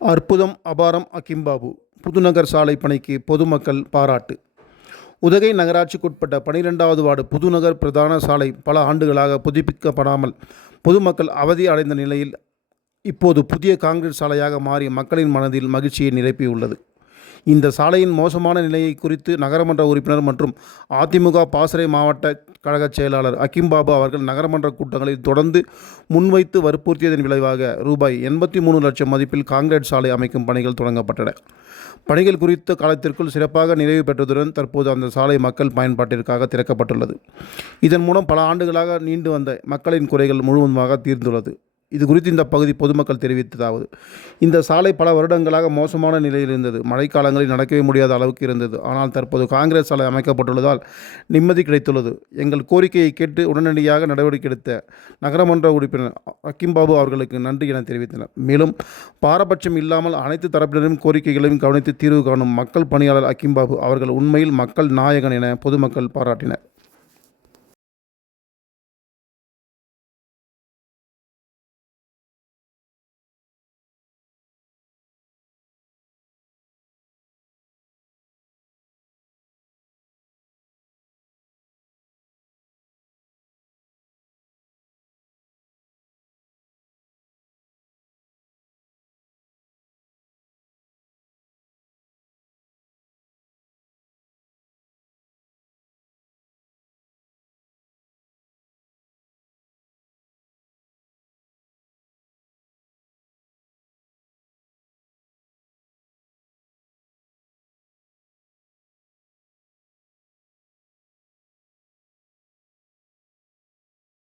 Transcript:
அற்புதம் அபாரம் அகிம்பாபு. புதுநகர் சாலை பணிக்கு பொதுமக்கள் பாராட்டு. உதகை நகராட்சிக்குட்பட்ட பனிரெண்டாவது வார்டு புதுநகர் பிரதான சாலை பல ஆண்டுகளாக புதுப்பிக்கப்படாமல் பொதுமக்கள் அவதி அடைந்த நிலையில் இப்போது புதிய காங்கிரஸ் சாலையாக மாறி மக்களின் மனதில் மகிழ்ச்சியை நிரப்பியுள்ளது. இந்த சாலையின் மோசமான நிலையை குறித்து நகரமன்ற உறுப்பினர் மற்றும் அதிமுக பாசறை மாவட்ட கழக செயலாளர் அகிம்பாபு அவர்கள் நகரமன்ற கூட்டங்களில் தொடர்ந்து முன்வைத்து வற்புறுத்தியதன் விளைவாக ரூபாய் எண்பத்தி மூணு லட்சம் மதிப்பில் காங்கிரீட் சாலை அமைக்கும் பணிகள் தொடங்கப்பட்டன. பணிகள் குறித்த காலத்திற்குள் சிறப்பாக நிறைவு பெற்றதுடன் தற்போது அந்த சாலை மக்கள் பயன்பாட்டிற்காக திறக்கப்பட்டுள்ளது. இதன் மூலம் பல ஆண்டுகளாக நீண்டு வந்த மக்களின் குறைகள் முழுவதுமாக தீர்ந்துள்ளது. இது குறித்து இந்த பகுதி பொதுமக்கள் தெரிவித்ததாவது. இந்த சாலை பல வருடங்களாக மோசமான நிலையில் இருந்தது. மழைக்காலங்களில் நடக்கவே முடியாத அளவுக்கு இருந்தது. ஆனால் தற்போது காங்கிரஸ் சாலை அமைக்கப்பட்டுள்ளதால் நிம்மதி கிடைத்துள்ளது. எங்கள் கோரிக்கையை கேட்டு உடனடியாக நடவடிக்கை எடுத்த நகரமன்ற உறுப்பினர் அக்கிம்பாபு அவர்களுக்கு நன்றி என தெரிவித்தனர். மேலும் பாரபட்சம் இல்லாமல் அனைத்து தரப்பினரும் கோரிக்கைகளையும் கவனித்து தீர்வு காணும் மக்கள் பணியாளர் அக்கிம்பாபு அவர்கள் உண்மையில் மக்கள் நாயகன் என பொதுமக்கள் பாராட்டினர்.